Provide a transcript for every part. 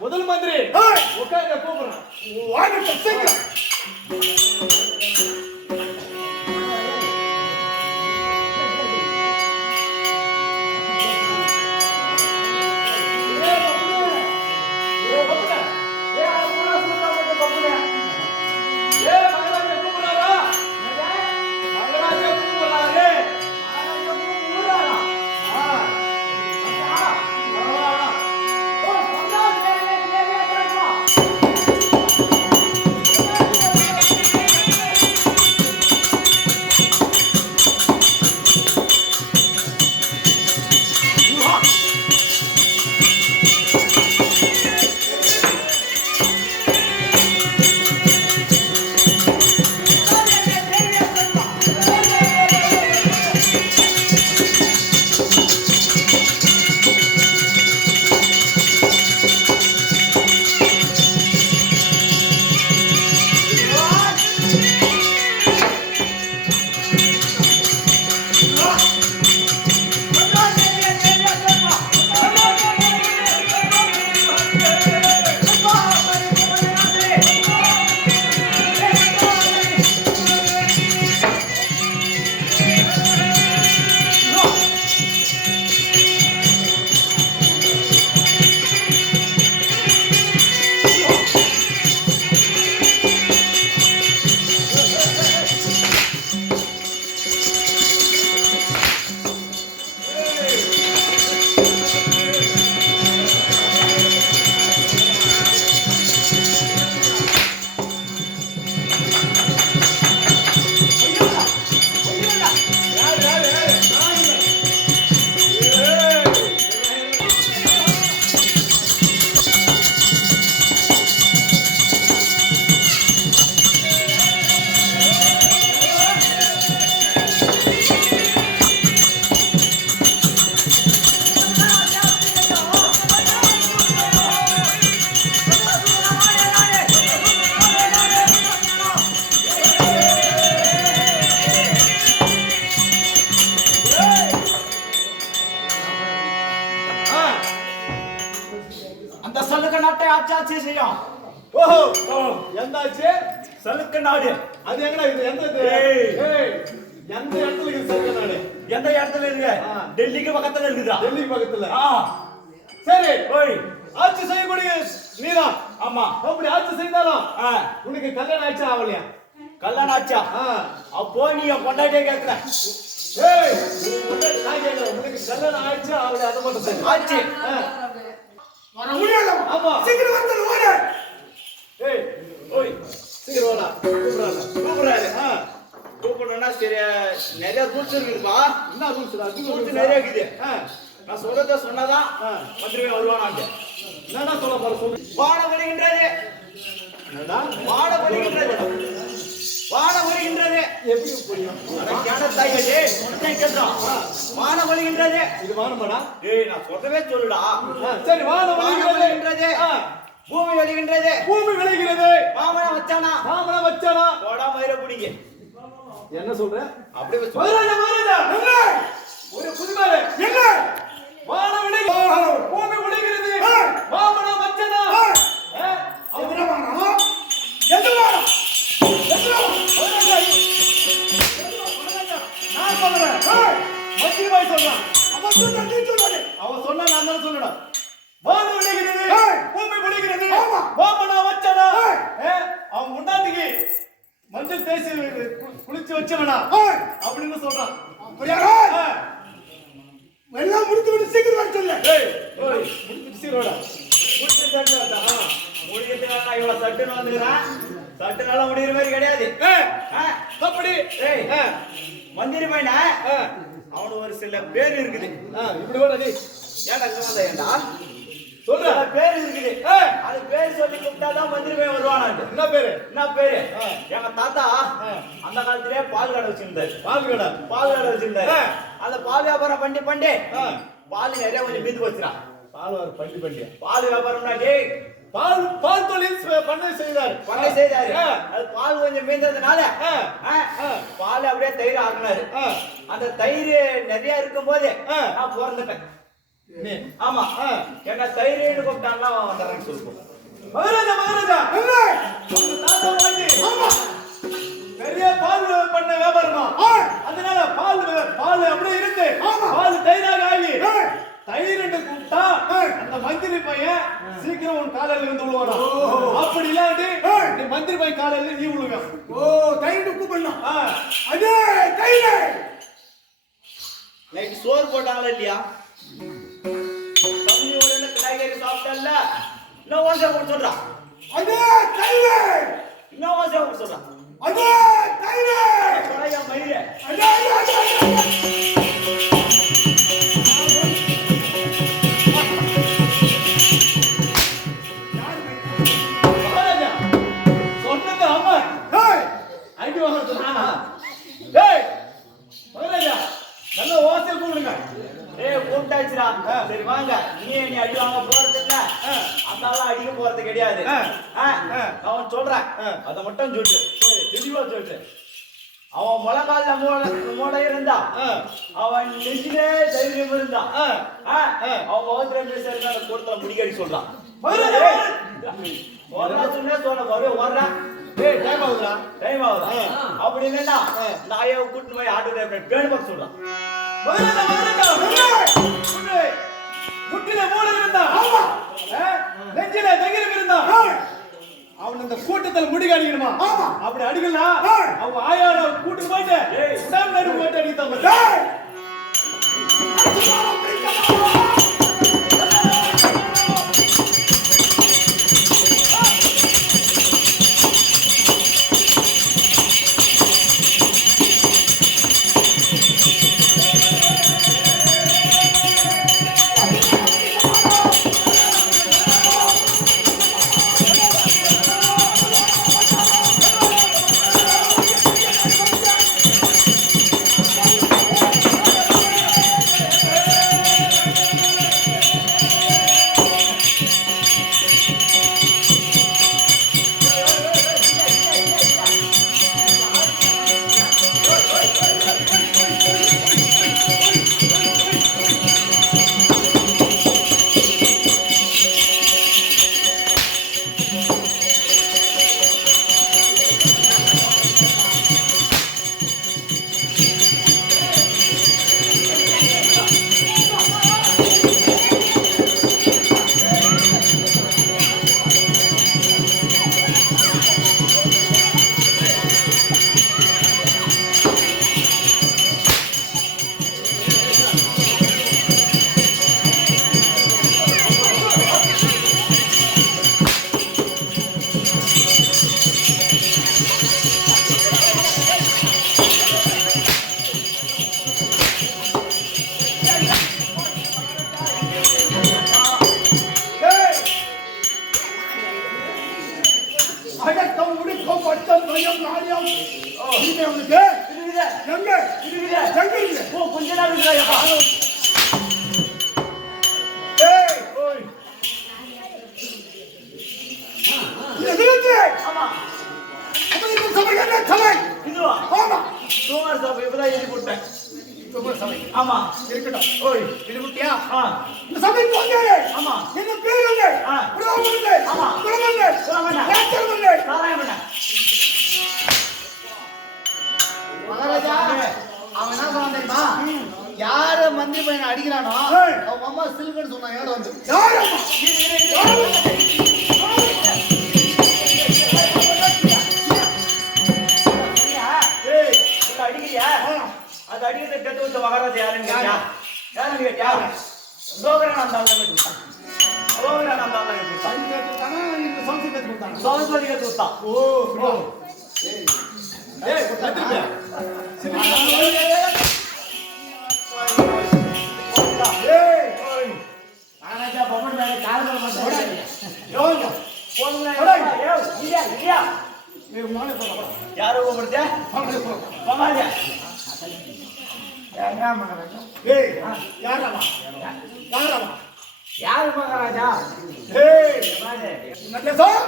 முதல் மந்திரி உட்கார்ந்து கூப்பிடுறேன். ஆட்சி செய்யும். ஓஹோ எந்தாச்சு சலுக்க நாடு. அது எங்கடா இது? எந்த எந்த இடத்துல இருக்கு சலுக்க நாடு? எந்த இடத்துல இருக்கு? டெல்லிக்கு பக்கத்துல இருக்குதா? டெல்லிக்கு பக்கத்துல. சரி ஓய் ஆட்சி செய்யக்கூடிய நீதான். ஆமா. அப்படி ஆட்சி செய்தாலும் உனக்கு கல்யாணம் ஆச்சா ஆகலையா? கல்யாணம் ஆச்சா? அப்போ நீ கொண்டாடியே கேட்கல. ஏய் நான் கேட்கல, உனக்கு கல்யாணம் ஆச்சா ஆகலையா? அதை மட்டும் சொல்லு. ஆச்சு. வர முடியல. ஆமா சீக்கிரம் வந்து ஓடு. ஏய் ஓய் சீக்கிரம் வாடா. கூப்பிடுறாரு. கூப்பிடணும்னா சரி, நிறைய ரூல்ஸ் இருக்குதுப்பா. என்ன ரூல்ஸ்டா? ரூல்ஸ் நிறைய இருக்குது. நான் சொல்றத சொன்னாதான் மந்திரி வருவானாங்க. என்னடா சொல்ல போற சொல்லு. வானம் வருகின்றது. என்னடா வானம் வருகின்றது? வானம் வருகின்றது எப்படி புரியும்? அட கேட்ட தாய்களே, உடனே கேட்றோம். வானம் வருகின்றது. இது வானமாடா? ஏய் நான் சொல்றவே சொல்லுடா. சரி வானம் வருகின்றது. பூமி வருகின்றது. பூமி விளைகிறது. மாமனம் வச்சானா? மாமனம் வச்சானா? போடா மயிர புடிங்க. என்ன சொல்ற? அப்படியே மகாராஜா மகாராஜா என்ன ஒரு புதுமாரே என்ன வானம் விளைகிறது, பூமி விளைகிறது, மாமனம் வச்சானா? அவரவானா எதுவானா நான் சொல்றேன். மத்திய பாய் சொல்றான். அவன் சொன்னா நீ சொல்றானே. அவன் சொன்னா நான் தான் சொல்லணும். வானம் விளைகிறது, பூமி விளைகிறது, மாமனம் வச்சானா? அவன் முன்னாடிக்கு மஞ்சள் தேய்ச்சி குளிச்சு வச்சவனா அப்படின்னு சொல்றான். எல்லாம் முடித்து விட்டு சீக்கிரம் வர சொல்லு. முடிச்சு சீரோட முடிச்சு சட்டு வந்தா முடிக்கிறதுக்காக இவ்வளவு சட்டுன்னு வந்துக்கிறான். சட்டுனால முடிகிற மாதிரி கிடையாது. அப்படி மந்திரி பையனா அவனுக்கு ஒரு சில பேர் இருக்குது. இப்படி கூட நீ ஏன்டா இங்க வந்த ஏன்டா சொல்ற பேர் இருக்குது. அது பேர் சொல்லி கூப்பிட்டாதான் மந்திரி பையன் வருவானாண்டு. என்ன பேரு? என்ன பேரு? எங்க தாத்தா அந்த காலத்திலே பால் கடை வச்சிருந்தாரு. பால் கடை வச்சிருந்தாரு. அந்த பால் வியாபாரம் பண்ணி பால் நிறைய கொஞ்சம் மீந்து வச்சுடா. பால் வர பள்ளி பள்ளியா பால் வியாபாரம்னா டேய் பால் தொழில் பண்ணை செய்தார். அது பால் கொஞ்சம் மீந்ததுனால பால் அப்படியே தயிர் ஆக்குனாரு. அந்த தயிர் நிறைய இருக்கும் போது நான் பிறந்துட்டேன். ஆமா என்ன தயிர்னு கூப்பிட்டாங்கன்னா வந்துடுறேன்னு சொல்லுவோம். மகாராஜா மகாராஜா தாத்தா பாட்டி நிறைய பால் பண்ண வியாபாரமா, அதனால பால் அப்படியே இருந்து பால் தயிராக ஆகி தயிர் என்று கூப்பிட்டா அந்த மந்திரி பையன் சீக்கிரம் உன் காலையில இருந்து விழுவானா. அப்படி இல்லாட்டி நீ மந்திரி பையன் காலையில நீ விழுவ. தயிர் கூப்பிடணும். அதே தயிர் நைட்டு சோறு போட்டாங்களா இல்லையா? தம்பியோட காய்கறி சாப்பிட்டல்ல, இன்னும் வாசம் கூட சொல்றான். அதே தயிர் இன்னும் வாசம் கூட சொல்றான். அதே தயிர் கடையா மயிரே. அதே சரி வாங்க, நீ அடி வாங்க போறது இல்ல, அந்த அடிக்க போறது கிடையாது. அவன் சொல்றேன், அதை மட்டும் சொல்லு, தெளிவா சொல்லு. அவன் முழங்கால மூட இருந்தா, அவன் நெஞ்சிலே தைரியம் இருந்தா, அவன் ஓதுரம் பேசுறா கூட்டத்துல முடிக்கடி சொல்றான். அப்படி இல்லைன்னா நாயை கூட்டு போய் ஆட்டு பேடு பார்க்க சொல்றான். முட்டில மூளை இருந்தா, நெஞ்சில தைரியம் இருந்தா, அவன் இந்த கூட்டத்தில் முடிக அடிக்கணுமா? அப்படி அடிக்கலாம் அவங்க ஆயார கூட்டு போயிட்டு உடம்பு நடுவு போயிட்டு அடித்தான். ஆமா இருக்கட்டும். ஓய் இது குட்டியா? இந்த சபைக்கு வந்தேன். ஆமா. என்ன பேர் வந்து? புரோமந்தே. ஆமா. புரோமந்தே. ஏத்தமந்தே. நாராயண. மகாராஜா அவன் என்ன சொன்னான் தெரியுமா? யார மந்திரி பையனை அடிக்கிறானோ அவன் அம்மா சில்கன்னு சொன்னான். யார் வந்து? யார் அம்மா? அடிக்கிறியா? அது அடிக்கிறத கத்து வச்ச மகாராஜா யாருன்னு கேட்டியா? யாருன்னு கேட்டியா? சோகரானந்தாள் தான் கொடுத்தான். சோகரானந்தாள் கொடுத்தான். சோகஸ்வதி கத்து கொடுத்தான். ஓ மகாராஜா பொம்மன் மேல கால்கள் மட்டும் யாரும் கூப்பிடுத்த? மகாராஜா ஏய் யாரமா யாரமா யாரு மகாராஜா? ஏய் பாரு. என்ன தேசம்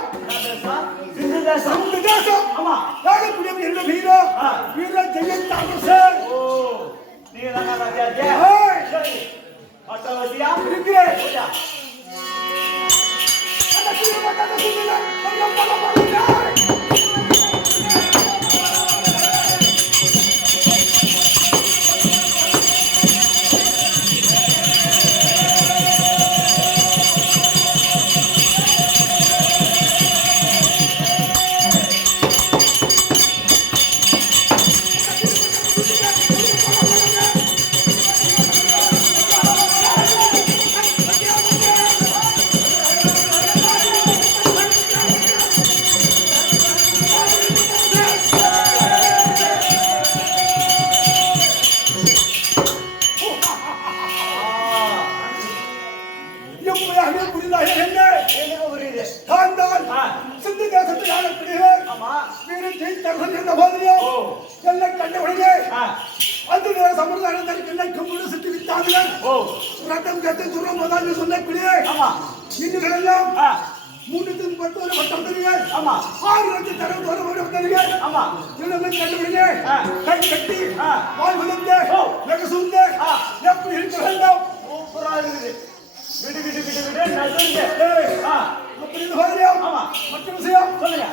சிந்து தேசம். இந்த தேசம் ஆமா. யாகப்புரிய என்ற வீரா வீர ஜெயந்தாமசர் ஓ, நீங்க தானா ராஜாஜி? ஏய் சரி. அட்டவசியா? இருக்கே போடா. அந்த சிறுவ கட்ட சுந்தர நம்ம பலபலடா எப்படியாக புரிந்தாய் என்ன எனக்கு புரியுது. தான் தான் சிந்து தேசத்தை ஆளக்கூடியவர் ஆமா. வீர ஜெயந்தாமசர் என்ற போதிலும் ஓ. என்னை கண்டவுடனே ஆ. அந்த சம்பிரதாயம் என்னை கும்பிடு சுற்றி வித்தார்கள் ஓ. ரத்தம் கத்தை துறம் போதான்னு சொல்லக்கூடிய ஆமா. நீங்கள் எல்லாம் ஆ. 310 பட்டம் தருங்கள் ஆமா. 6 லட்சம் தரம் வரும் தருங்கள் ஆமா. என்னை கண்டுபிடிங்க ஆ. கை கட்டி ஆ. வாய் விழுந்து ஓ. வெகு சூழ்ந்து ஆ. எப்படி இருக்க வேண்டும் சூப்பரா இருக்குது. விடு விடு விடு விடு நடுங்க. ஏய், ஆ. அப்படி இந்த பாரியம் ஆமா. மற்ற விஷயம் சொல்லுங்க.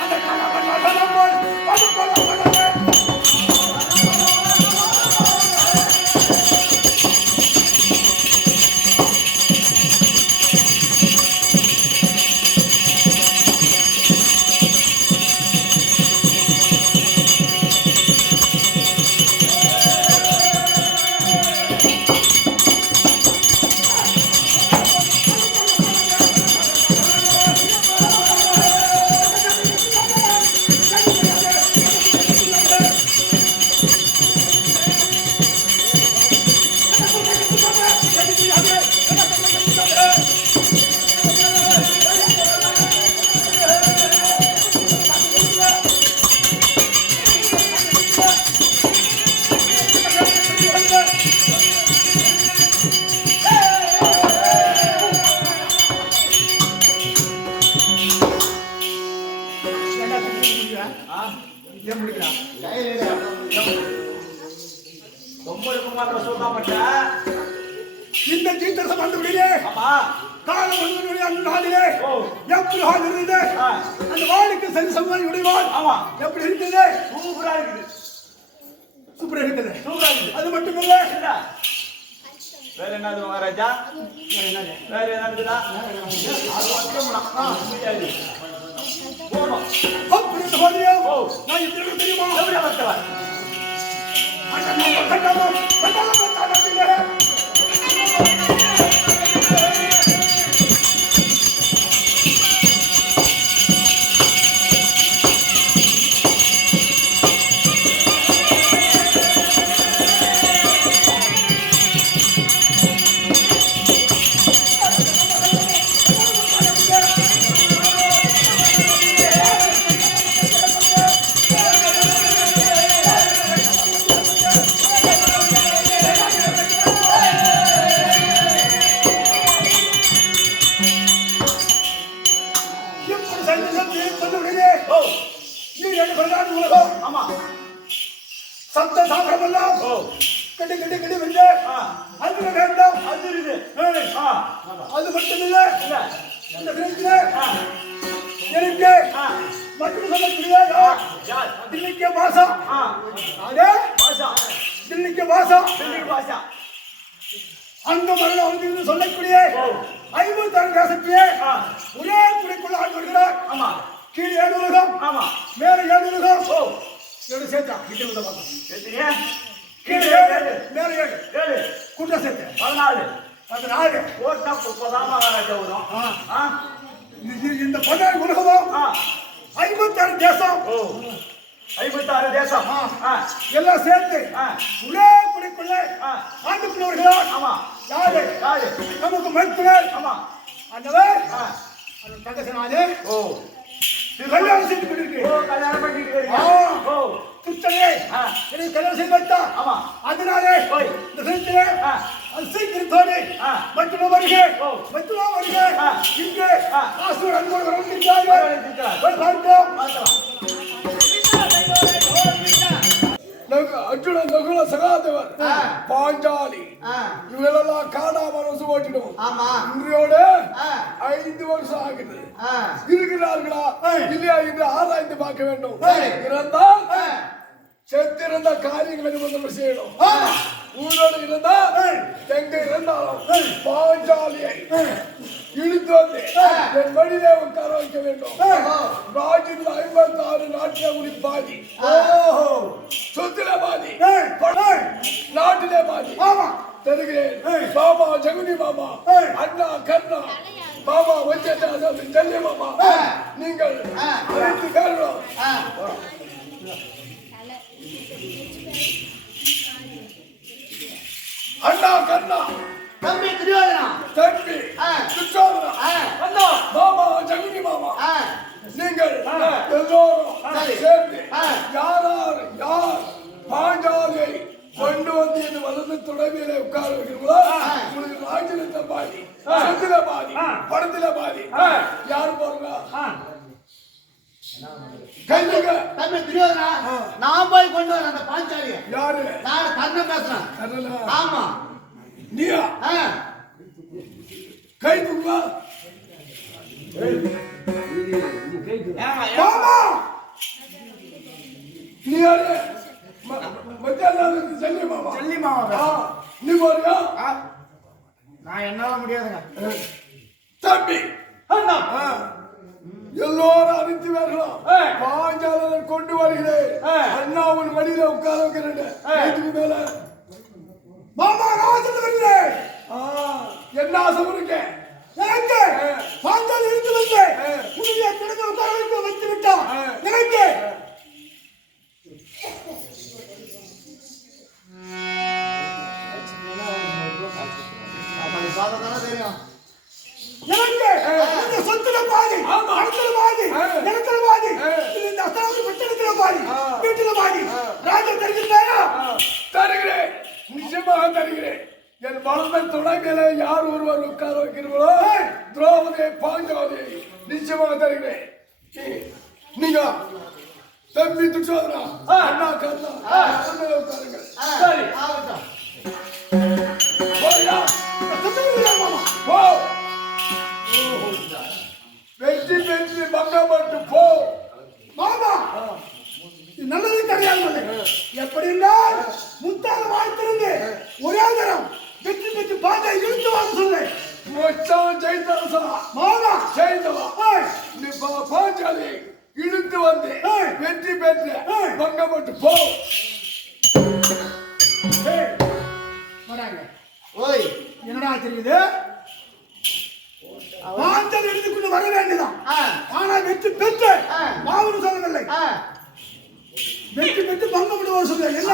அந்த காலகட்டம் அது போல ஆ. ஏன் முடிக்கிறா பொம்பளுக்கு மாத்திரம் சொல்ல மாட்டேன். இந்த ஜீத்தரசம் வந்து விடுங்க ஆமா. காலம் வந்து அந்த நாளிலே ஓ. எப்படி ஆள் இருந்தது ஆ. அந்த வாளுக்கு சரி சமாளி உடைவாள் ஆமா. எப்படி இருக்குது சூப்பரா இருக்குது. சூப்பரா இருக்குது சூப்பரா இருக்குது. அது மட்டும் இல்ல இல்ல. வேற என்னது மகாராஜா? வேற என்னதுடா? அது மட்டும்தான். முடியாது. போணும். அப்படி இந்த பாரியம் ஓ. நான் எப்படி தெரியுமா எப்படி வந்தவன்? ஓ. உலகம் ஆமா. சப்த சாகரமெல்லாம் ஓ. கட்டி கட்டி கட்டி வந்து ஆ. அது வேண்டாம் அது இருக்குது. ஏய், ஆ. அது மட்டும் இல்ல இல்ல. இந்த கிரகத்தில ஆ. எனக்கு ஆ. மட்டும் சொல்லக்கூடிய யார்? தில்லிக்க பாசா ஆ. அதே பாஷா. தில்லிக்க பாசா தில்லி பாஷா. அந்த மரணம் வந்து சொல்லக்கூடிய ஓ. 56 தேசத்தையே ஆ. ஒரே குடிக்குள்ள ஆண்டு வருகிறார் ஆமா. கீழே 7 உலகம் ஆமா. மேல 7 உலகம் ஓ. ஏழு சேர்த்தா இது உலகம் எத்தனையா? கீழே 7 மேல 7 ஏழு. கூட்ட சேர்த்து 14. 14 போட்டா 30 மகாராஜா வரும். ஆ. ஆ. இந்த 14 உலகமும் ஆ. 56 தேசம் ஓ. 56 தேசம். ஆ. எல்லாம் சேர்த்து ஆ. ஒரே குடிக்குள்ள ஆ. ஆண்டுக்குள்ள வருகிறார் ஆமா. யாரு யாரு? நமக்கு மருத்துவர் ஆமா. அந்தவர் ஆ. அந்த தங்கசனாலே ஓ. கல்யாணம் செஞ்சு கொண்டிருக்கு ஓ, கல்யாணம் பண்ணிட்டு ஆ. இருக்கீங்க. ஓ. துச்சனே ஆ. எனக்கு கல்யாணம் செய்து வைத்தார். ஆமா. அதனாலே ஓய். இந்த சீக்கிரே சீக்கிரத்தோடு மற்றொரு வருகை மற்றொரு வருகை இங்கே ஆசூர் அன்போடு வரவிருக்கிறார்கள். போய் பார்ப்போம். அர்ஜுன நகுல சகாதேவர் பாஞ்சாலி இவங்களெல்லாம் காணாம வருஷம் ஓட்டிடும். ஆமா. இன்றையோட 5 வருஷம் ஆகுது. இருக்கிறார்களா இல்லையா என்று ஆராய்ந்து பார்க்க வேண்டும். இருந்தால் செத்திருந்த காரியங்களை முதல்ல செய்யணும். ஊரோடு இருந்தா எங்க இருந்தாலும் பாஞ்சாலியை இழுத்து வந்து என் வழியிலே உட்கார வைக்க வேண்டும். ராஜ்யத்தில் 56 நாட்டிலே பாதி, சொத்துல பாதி, நாட்டிலே பாதி தருகிறேன். மாமா ஜெகுனி மாமா, அண்ணா கண்ணா மாமா வச்சேன் ஜெல்லி மாமா, நீங்கள் அனைத்து பேரும் அண்ணா கண்ணா தம்பி துரியோதனா தம்பி துச்சோதனா மாமா ஜெகுனி மாமா, நீங்கள் எல்லோரும் சேர்ந்து யார் பாஞ்சாலியை கொண்டு வந்து என்று வளர்ந்து துணைவியில உட்கார வைக்கிறீங்களோ உங்களுக்கு ராஜ்யத்தை பாதி, சொத்துல பாதி, படத்துல பாதி. யாரு போறீங்க? கைதுங்க. தம்பி துரியோதனா நான் போய் கொண்டு வரேன் அந்த பாஞ்சாலியை. யாரு? நான் கண்ணன் பேசுறேன். ஆமா. நீயா? கைதுங்க. மாமா நீ யாரு? ஜெல்லி மாமா. ஜெல்லி மாமா. நீ போறியா? நான் என்னால முடியாதுங்க. தம்பி அண்ணா எல்லோரும் அனைத்து பேர்களும் பாஞ்சாலன் கொண்டு வருகிறேன். அண்ணா உன் வழியில உட்கார வைக்கிறேன். இதுக்கு மேல மாமா ராஜன் வருகிறேன். என்ன ஆசை இருக்கு? எனக்கு பாஞ்சாலி இருந்து வந்து உன்னுடைய கிடந்த உட்கார வைத்து விட்டான். எனக்கு அப்படி பார்த்தா தானே தெரியும். எனக்கு சொத்துல பாதி, அடுத்துல பாதி, நிலத்துல பாதி, இந்த அஸ்தானத்து பட்டணத்துல பாதி, வீட்டுல பாதி. ராஜன் தருகிறாயா? தருகிறேன், நிச்சயமாக தருகிறேன். என் வளர்ந்த துணை மேல யார் ஒருவர் உட்கார வைக்கிறீர்களோ திரௌபதி பாஞ்சாலி நிச்சயமாக தருகிறேன். நீங்க தம்பி துச்சோதனா அண்ணா கண்ணா உட்காருங்கள். சரி ஆகட்டும். போயா மாமா போ. வெற்றி வெற்றி பங்கப்பட்டு போ. மாமா நல்லது கிடையாது. எப்படி முத்தால வாழ்த்திருந்து ஒரே தரம் வெற்றி பெற்று பாஜா இழுத்து வாங்க சொல்லு. ஜெயித்தா மாமா ஜெயித்தவா நீ பாஞ்சாலி இழுத்து வந்து வெற்றி பெற்று பங்கப்பட்டு போ. ஓய் என்னடா தெரியுது? பாஞ்சாலி எடுத்துக்கொண்டு வர வேண்டியதான். ஆனா வெற்றி பெற்று மாவுன்னு சொல்லவில்லை. வெற்றி பெற்று பங்கம் விடுவோம் சொல்ல. என்ன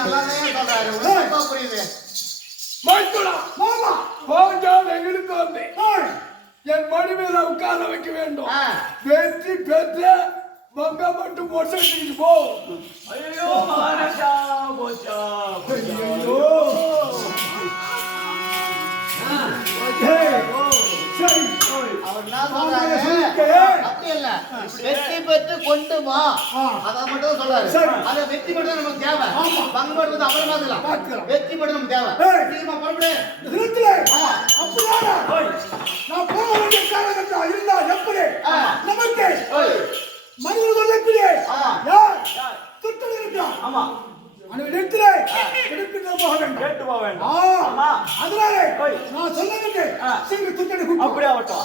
நல்லாவே சொல்றாரு. புரியுது. மாமா பாஞ்சாலி இழுத்து வந்து என் மடி மேல உட்கார வைக்க வேண்டும். வெற்றி பெற்று பங்கப்பட்டு மோசடிக்கு போ. ஐயோ மகாராஜா போச்சா. ஐயோ சரி அவர் என்ன சொல்றாரு? அப்படி இல்ல, வெற்றி பெற்று கொண்டு வா. அத மட்டும் சொல்றாரு. அத வெற்றி மட்டும் நமக்கு தேவை. பங்கு மட்டும் அப்புறமா இருக்கலாம். வெற்றி மட்டும் நமக்கு தேவை. சீக்கிரமா புறப்படு. அப்படியா? நான் போக வேண்டிய காலகட்டம் இருந்தா எப்படி நமக்கு மனிதர்கள் எப்படி யார் துட்டல் இருக்கிறான்? ஆமா இடத்திலே போக வேண்டும். கேட்டு போக வேண்டும். அதனாலே நான் சொல்லுங்க அப்படியே ஆகட்டும்.